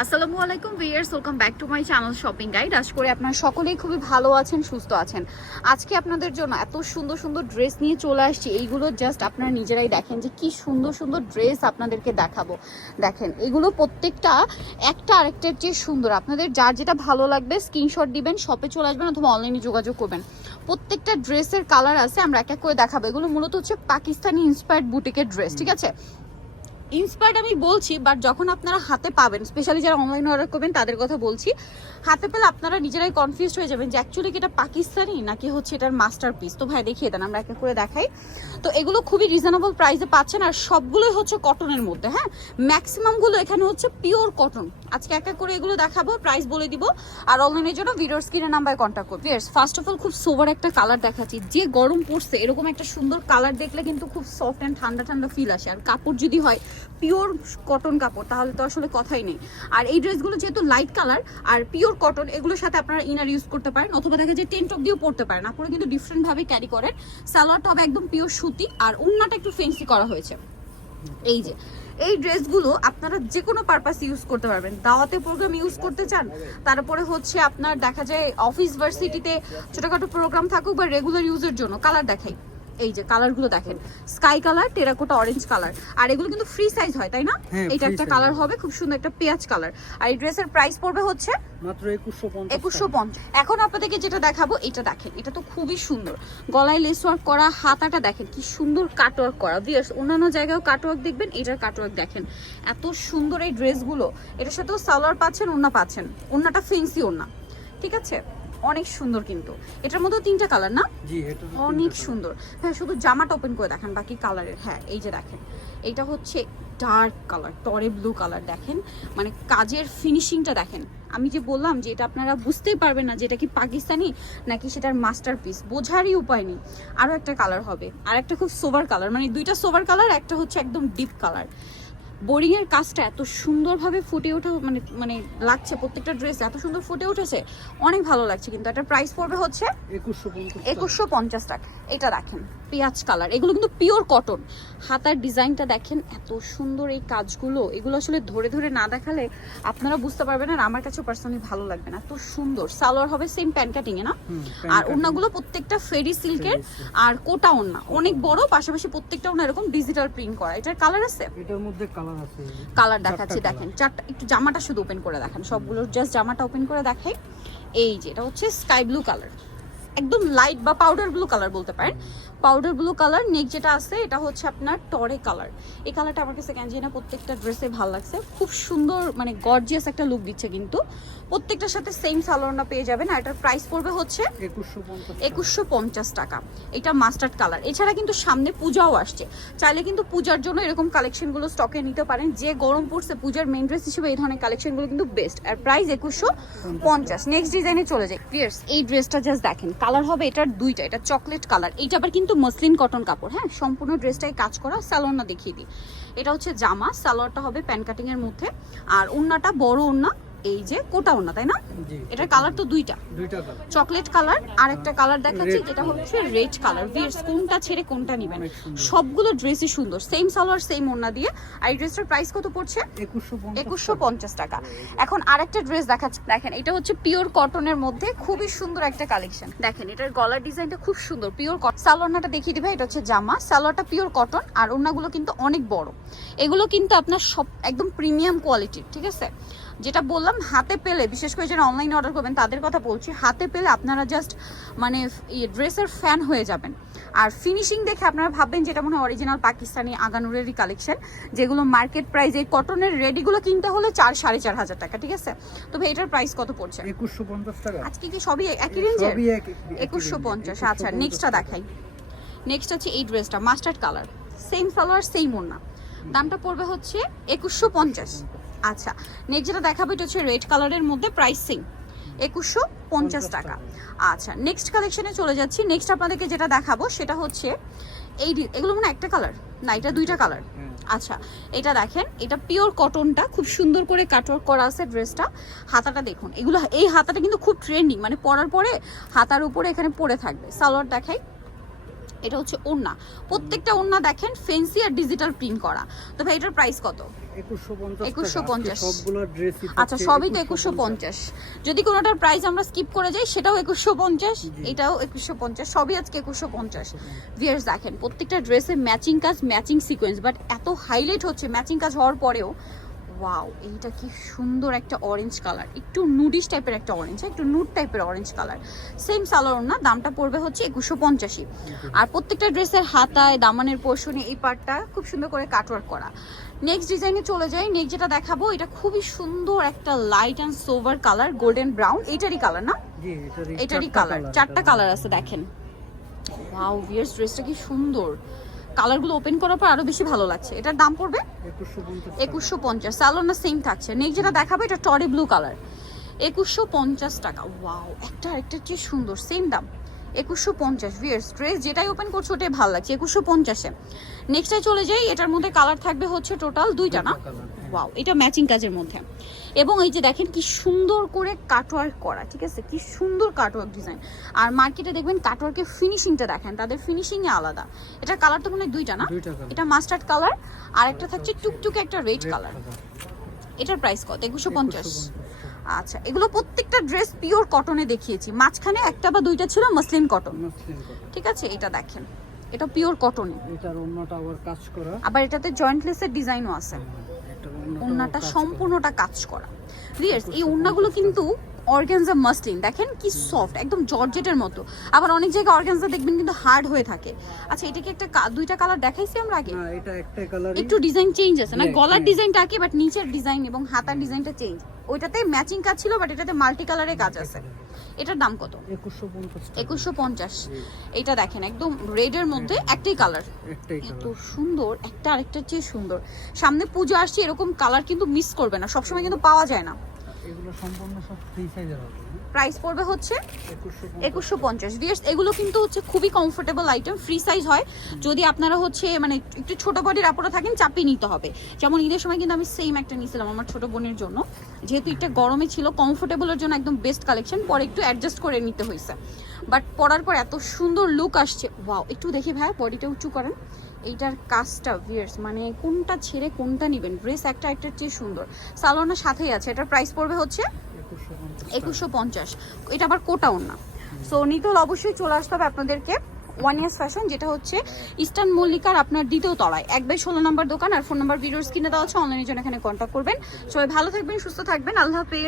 আসসালামু আলাইকুম viewers, welcome back to my channel shopping guide. আশা করি আপনারা সকলেই খুবই ভালো আছেন, সুস্থ আছেন। আজকে আপনাদের জন্য এত সুন্দর সুন্দর ড্রেস নিয়ে চলে আসছি। এইগুলো জাস্ট আপনারা নিজেরাই দেখেন যে কি সুন্দর সুন্দর ড্রেস আপনাদেরকে দেখাবো। দেখেন, এগুলো প্রত্যেকটা একটা আরেকটার চেয়ে সুন্দর। আপনাদের যার যেটা ভালো লাগবে স্ক্রিনশট দিবেন শপে চলে আসবেন অথবা অনলাইনে যোগাযোগ করবেন। প্রত্যেকটা ড্রেসের কালার আছে, আমরা এক এক করে দেখাবো। এগুলো মূলত হচ্ছে পাকিস্তানি ইন্সপায়ার্ড বুটিকের ড্রেস ঠিক আছে? ইন্সপায়ার্ড আমি বলছি বাট যখন আপনারা হাতে পাবেন স্পেশালি যারা অনলাইন অর্ডার করবেন, তাদের কথা বলছি, হাতে পেলে আপনারা নিজেরাই কনফিউজ হয়ে যাবেন যে অ্যাকচুয়ালি কি এটা পাকিস্তানি নাকি হচ্ছে এটার মাস্টার পিস তো ভাই, দেখিয়ে দেন, আমরা এক এক করে দেখাই। তো এগুলো খুবই রিজনেবল প্রাইসে পাচ্ছেন, আর সবগুলোই হচ্ছে কটনের মধ্যে হ্যাঁ? ম্যাক্সিমামগুলো এখানে হচ্ছে পিওর কটন আজকে এক এক করে এগুলো দেখাবো প্রাইস বলে দিব, আর অনলাইনের জন্য ভিডিওর স্ক্রিনে নাম্বারে কন্ট্যাক্ট করব। ফার্স্ট অফ অল খুব সোভার একটা কালার দেখাচ্ছি। যে গরম পড়ছে, এরকম একটা সুন্দর কালার দেখলে কিন্তু খুব সফট অ্যান্ড ঠান্ডা ঠান্ডা ফিল আসে। আর কাপড় যদি হয় পিওর কটন কাপড়, তাহলে তো আসলে কথাই নেই। আর এই ড্রেসগুলো যেহেতু লাইট কালার আর পিওর কটন এগুলোর সাথে আপনারা ইনার ইউজ করতে পারেন, অথবা দেখা যায় টেন্ট অফ দিয়েও পড়তে পারেন। আপনারা কিন্তু ডিফারেন্ট ভাবে ক্যারি করেন। সালোয়ারটা হবে একদম পিওর সুতি, আর উন্নাটা একটু ফেন্সি করা হয়েছে। এই যে, এই ড্রেসগুলো আপনারা যে কোনো পারপাস ইউজ করতে পারবেন। দাওয়াতে প্রোগ্রাম ইউজ করতে চান, তারপরে হচ্ছে আপনার দেখা যায় অফিস ভার্সিটিতে ছোটখাটো প্রোগ্রাম থাকুক বা রেগুলার ইউজের জন্য কালার দেখাই। এই যে কালারগুলো দেখেন। Sky colour terracotta orange colour আর এগুলো কিন্তু ফ্রি সাইজ হয় তাই না? হ্যাঁ, এটা একটা কালার হবে খুব সুন্দর একটা পেঁয়াজ কালার আর এই ড্রেসের প্রাইস পড়বে হচ্ছে মাত্র একুশশো পঞ্চাশ এখন আপনাদেরকে যেটা দেখাবো এটা দেখেন এটা তো খুবই সুন্দর। গলায় লেস ওয়ার্ক করা হাতাটা দেখেন কি সুন্দর কাটওয়ার্ক করা। ভিয়ার্স অন্যান্য জায়গায়ও কাটওয়ার্ক দেখবেন এটার কাটওয়ার্ক দেখেন। এত সুন্দর এই ড্রেসগুলো এটার সাথেও সালোয়ার পাচ্ছেন ওন্না পাচ্ছেন। ওন্নাটা ফেন্সি ওন্না ঠিক আছে? অনেক সুন্দর কিন্তু। এটার মধ্যেও তিনটা কালার না? অনেক সুন্দর। হ্যাঁ শুধু জামাটা ওপেন করে দেখেন বাকি কালারের হ্যাঁ এই যে দেখেন। এইটা হচ্ছে ডার্ক কালার টরে ব্লু কালার দেখেন। মানে কাজের ফিনিশিংটা দেখেন। আমি যে বললাম যে এটা আপনারা বুঝতেই পারবেন না যে এটা কি পাকিস্তানি নাকি সেটার মাস্টার পিস বোঝারই উপায় নেই। আরও একটা কালার হবে। আর একটা খুব সোভার কালার মানে দুইটা সোভার কালার একটা হচ্ছে একদম ডিপ কালার বোরিং এর কাজটা এত সুন্দরভাবে ফুটে ওঠা মানে মানে লাগছে প্রত্যেকটা ড্রেস এত সুন্দর ফুটে উঠেছে অনেক ভালো লাগছে কিন্তু। একটা প্রাইস পড়বে হচ্ছে একুশশো পঞ্চাশ টাকা। এটা দেখেন পেঁয়াজ কালার এগুলো কিন্তু পিওর কটন হাতার ডিজাইনটা দেখেন এত সুন্দর এই কাজগুলো। এগুলো আসলে ধরে ধরে না দেখালে আপনারা বুঝতে পারবেন আর আমার কাছে পার্সোনালি ভালো লাগবে না। এত সুন্দর। সালোয়ার হবে সেম প্যান্ট কাটিং এ না? আর ওড়নাগুলো প্রত্যেকটা ফেরি সিল্কের আর কোটা ওড়না। অনেক বড় পাশাপাশি প্রত্যেকটা ওড়না এরকম ডিজিটাল প্রিন্ট করা। এটার কালার আছে? এটার মধ্যে কালার কালার দেখাচ্ছি দেখেন চারটা একটু জামাটা শুধু ওপেন করে দেখেন সবগুলো জাস্ট জামাটা ওপেন করে দেখাই। এই যে এটা হচ্ছে স্কাই ব্লু কালার একদম লাইট বা পাউডার ব্লু কালার বলতে পারেন। পাউডার ব্লু কালার নেক যেটা আছে এটা হচ্ছে আপনার টরে কালার এই কালারটা আমার কাছে কেন না প্রত্যেকটা ড্রেসে ভালো লাগছে। খুব সুন্দর মানে গর্জিয়াস একটা লুক দিচ্ছে কিন্তু। প্রত্যেকটার সাথে সেম সালোয়ারটা পেয়ে যাবেন আর এটার প্রাইস পড়বে হচ্ছে একুশশো পঞ্চাশ একুশশো পঞ্চাশ টাকা। এটা মাস্টার্ড কালার এছাড়া কিন্তু সামনে পূজাও আসছে। চাইলে কিন্তু পূজার জন্য এরকম কালেকশনগুলো স্টকে নিতে পারেন। যে গরম পড়ছে পূজার মেন ড্রেস হিসেবে এই ধরনের কালেকশনগুলো কিন্তু বেস্ট আর প্রাইস একুশশো পঞ্চাশ। নেক্সট ডিজাইনে চলে যায় পিয়ার্স এই ড্রেসটা জাস্ট দেখেন। কালার হবে এটার দুইটা। এটা চকলেট কালার এইটা আবার কিন্তু মসলিন কটন কাপড় হ্যাঁ? সম্পূর্ণ ড্রেসটাই কাজ করা সালোয়ার দেখিয়ে দিই। এটা হচ্ছে জামা সালোয়ারটা হবে প্যান কাটিংয়ের মধ্যে। আর ওড়নাটা বড় ওন্না এই যে কোটা ওন্না তাই না? এটার কালার তো দুইটা। চকলেট কালার আর একটা কালার দেখাচ্ছি যেটা হচ্ছে রেড কালার ভিয়ার্স কোনটা ছেড়ে কোনটা নেবেন? সবগুলো ড্রেসই সুন্দর। সেম সালোয়ার সেম ওড়না দিয়ে। আর এই ড্রেসটার প্রাইস কত পড়ছে? একুশশো পঞ্চাশ একুশশো পঞ্চাশ টাকা। এখন আরেকটা ড্রেস দেখাচ্ছি। দেখেন এটা হচ্ছে পিওর কটনের মধ্যে খুবই সুন্দর একটা কালেকশন দেখেন এটার গলার ডিজাইনটা খুব সুন্দর পিওর সালোয়ারটা দেখিয়ে দিবে এটা হচ্ছে জামা। সালোয়ারটা পিওর কটন আর ওড়নাগুলো কিন্তু অনেক বড়। এগুলো কিন্তু আপনার সব একদম প্রিমিয়াম কোয়ালিটির ঠিক আছে? যেটা বললাম হাতে পেলে বিশেষ করে যারা অনলাইনে অর্ডার করবেন তাদের কথা বলছি হাতে পেলে আপনারা জাস্ট মানে ড্রেসের ফ্যান হয়ে যাবেন। আর ফিনিশিং দেখে আপনারা ভাববেন যেটা মনে হয় অরিজিনাল পাকিস্তানি আগানুরেরই কালেকশন যেগুলো মার্কেট প্রাইস এই কটনের রেডিগুলো কিনতে হলে চার সাড়ে চার হাজার টাকা ঠিক আছে? তবে এটার প্রাইস কত পড়ছে? একুশশো পঞ্চাশ টাকা। আজকে কি সবই একই রেঞ্জের একই একুশশো পঞ্চাশ আচ্ছা নেক্সটটা দেখাই। নেক্সট হচ্ছে এই ড্রেসটা mustard colour same salwar same ওড়না। দামটা পড়বে হচ্ছে একুশশো পঞ্চাশ। আচ্ছা নেক্সট যেটা দেখাবো এটা হচ্ছে রেড কালারের মধ্যে প্রাইসিং একুশশো পঞ্চাশ টাকা। আচ্ছা নেক্সট কালেকশনে চলে যাচ্ছি। নেক্সট আপনাদেরকে যেটা দেখাবো সেটা হচ্ছে এই এগুলো মানে একটা কালার না এটা দুইটা কালার। আচ্ছা এটা দেখেন এটা পিওর কটনটা খুব সুন্দর করে কাটওয়ার্ক করা আছে ড্রেসটা হাতাটা দেখুন এগুলো এই হাতাটা কিন্তু খুব ট্রেন্ডিং মানে পরার পরে হাতার উপরে এখানে পরে থাকবে। সালোয়ার দেখাই এটা হচ্ছে ওড়না। প্রত্যেকটা ওড়না দেখেন ফেন্সি আর ডিজিটাল প্রিন্ট করা। তো ভাই এটার প্রাইস কত? একুশশো পঞ্চাশ 2150 সবগুলো ড্রেস আচ্ছা সবই তো একুশশো পঞ্চাশ। যদি কোনোটার প্রাইস আমরা স্কিপ করে যাই সেটাও একুশশো পঞ্চাশ এটাও একুশশো পঞ্চাশ সবই আজকে একুশশো পঞ্চাশ। ভিয়ার্স দেখেন প্রত্যেকটা ড্রেসের ম্যাচিং কাজ ম্যাচিং সিকোয়েন্স বাট এত হাইলাইট হচ্ছে ম্যাচিং কাজ হওয়ার পরেও ওয়াও এইটা কি সুন্দর একটা অরেঞ্জ কালার একটু নুডিশ টাইপের একটা অরেঞ্জ একটু নুড টাইপের অরেঞ্জ কালার সেম সালোয়ার না দামটা পড়বে হচ্ছে একুশশো পঞ্চাশি। আর প্রত্যেকটা ড্রেসের হাতায় দামানের পোর্শনে এই পার্টটা খুব সুন্দর করে কাটওয়ার্ক করা। নেক্সট ডিজাইনে চলে যাই। নেক্সট যেটা দেখাবো এটা খুবই সুন্দর একটা light and sober colour golden brown এটারই কালার না? এটারই এটারই কালার চারটা কালার আছে দেখেন। ওয়াও ভিয়ার্স ড্রেসটা কি সুন্দর। কালারগুলো ওপেন করার পর আরও বেশি ভালো লাগছে। এটার দাম পড়বে একুশশো পঞ্চাশ। স্যালোনা সেম থাকছে। নেক্সট যেটা দেখাবো, এটা টরি ব্লু কালার একুশশো পঞ্চাশ টাকা। ওয়াও একটা আরেকটা চেয়ে সুন্দর সেম দাম। একুশশো পঞ্চাশ ভিয়ার্স ড্রেস যেটাই ওপেন করছে ওটাই ভালো লাগছে একুশশো পঞ্চাশে। নেক্সটে চলে যাই এটার মধ্যে কালার থাকবে হচ্ছে টোটাল দুইটা না? ওয়াও এটা ম্যাচিং কাজের মধ্যে। এবং এই যে দেখেন কি সুন্দর করে কাটওয়ার্ক করা ঠিক আছে? কি সুন্দর কাটওয়ার্ক ডিজাইন আর মার্কেটে দেখবেন কাটওয়ার্কের ফিনিশিংটা দেখেন তাদের ফিনিশিংয়ে আলাদা। এটা কালার তো মনে হয় দুইটা না? এটা মাস্টার্ড কালার আর একটা থাকছে টুকটুকে একটা রেড কালার এটার প্রাইস কত? একুশো পঞ্চাশ। আচ্ছা এগুলো প্রত্যেকটা ড্রেস পিওর কটনে দেখিয়েছি। মাঝখানে একটা বা দুইটা ছিল মসলিন কটন ঠিক আছে? এটা দেখেন। এটা পিওর কটনে এটার অন্যটা আবার কাজ করা। আবার এটাতে জয়েন্টলেসের ডিজাইনও আছে। ওন্নাটা ওড়নাটা সম্পূর্ণটা কাজ করা। রিয়ার্স এই ওন্নাগুলো কিন্তু অর্গানজা মাসলিন দেখেন কি সফট একদম জর্জেটের মতো। আবার অনেক জায়গায় অর্গানজা দেখবেন কিন্তু হার্ড হয়ে থাকে। আচ্ছা এটা কি একটা দুইটা কালার দেখাইছি আমরা আগে? এটা একটাই কালার একটু ডিজাইন চেঞ্জ আছে না গলার হ্যাঁ। ডিজাইনটা আগে বাট নিচের ডিজাইন এবং হাতার ডিজাইনটা চেঞ্জ ওইটাতে ম্যাচিং কাজ ছিল বাট এটাতে মাল্টি কালারের কাজ আছে। এটার দাম কত? একুশশো পঞ্চাশ এটা দেখেন একদম রেডের মধ্যে একটাই কালার একটাই এত সুন্দর একটা আরেকটার চেয়ে সুন্দর। সামনে পুজো আসছে এরকম কালার কিন্তু মিস করবে না সবসময় কিন্তু পাওয়া যায় না। এগুলো সম্পূর্ণ সব ফ্রি সাইজের হবে প্রাইস পড়বে হচ্ছে একুশশো পঞ্চাশ। এগুলো কিন্তু হচ্ছে খুবই কমফোর্টেবল আইটেম ফ্রি সাইজ হয়। যদি আপনারা হচ্ছে মানে একটু ছোট বডির আপুরা থাকেন চাপিয়ে নিতে হবে। যেমন ঈদের সময় কিন্তু আমি সেম একটা নিয়েছিলাম আমার ছোট বোনের জন্য। যেহেতু একটা গরমে ছিল কমফোর্টেবলের জন্য একদম বেস্ট কালেকশন পরে একটু অ্যাডজাস্ট করে নিতে হয়েছে। বাট পরার পর এত সুন্দর লুক আসছে। ওয়াও একটু দেখি ভাই বডিটা উঁচু করেন। এইটার কাজটা ভিয়ার্স মানে কোনটা ছেড়ে কোনটা নেবেন? ড্রেস একটা একটার চেয়ে সুন্দর। সালোয়ারের সাথেই আছে এটার প্রাইস পড়বে হচ্ছে একুশশো পঞ্চাশ এটা আবার কোটাও না। সো নিতে হলে অবশ্যই চলে আসতে হবে আপনাদেরকে ওয়ান ইয়ার্স ফ্যাশন যেটা হচ্ছে ইস্টার্ন মল্লিকার আপনার দ্বিতীয় তলায়। এক বাই ষোলো নম্বর দোকান আর ফোন নাম্বার ভিডিওস কিনে দেওয়া হচ্ছে অনলাইনের জন্য এখানে কন্ট্যাক্ট করবেন। সবাই ভালো থাকবেন সুস্থ থাকবেন। আল্লাহ হাফেজ।